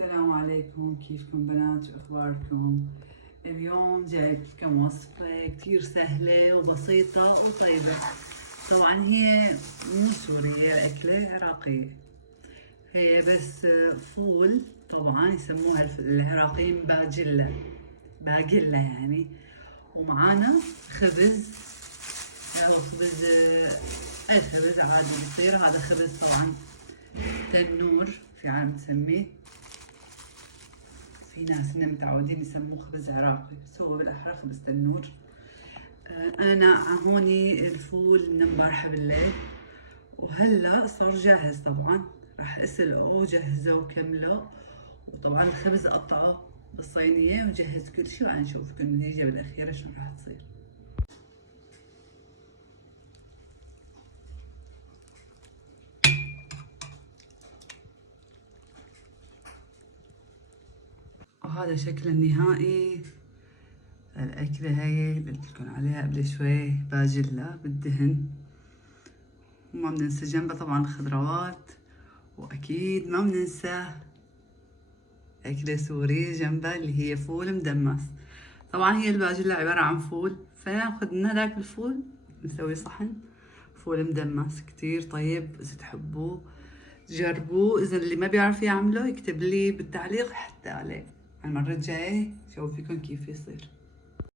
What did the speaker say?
السلام عليكم، كيفكم بنات؟ شو اخباركم؟ اليوم جايب لكم وصفة كتير سهلة وبسيطة وطيبة. طبعا هي مو سورية، هي أكلة عراقية. هي بس فول، طبعا يسموها العراقيين باجلة يعني. ومعانا خبز، هو خبز أي خبز عادي بصير. هذا خبز طبعا تنور في عالم تسميه، في ناس هنا متعودين يسموه خبز عراقي بس هو بالأحرى خبز تنور. أنا هوني الفول من امبارحة بالليل وهلا صار جاهز. طبعا راح اسلقه وجهزه وكمله، وطبعا الخبز اقطعه بالصينية وجهز كل شيء، وأنا أشوفكم النتيجة بالأخيرة شو راح تصير. وهذا شكل النهائي. الأكلة هاي اللي قلت لكم عليها قبل شوي، باجلة بالدهن. وما بننسى جنبها طبعا الخضروات، وأكيد ما بننسى أكلة سورية جنبها اللي هي فول مدمس. طبعا هي الباجلة عبارة عن فول، فناخذ من هذاك الفول نسوي صحن فول مدمس كتير طيب. إذا تحبوه جربوه، إذا اللي ما بيعرف يعمله يكتب لي بالتعليق حتى عليه المرة الجاية شوف فيكم كيف يصير.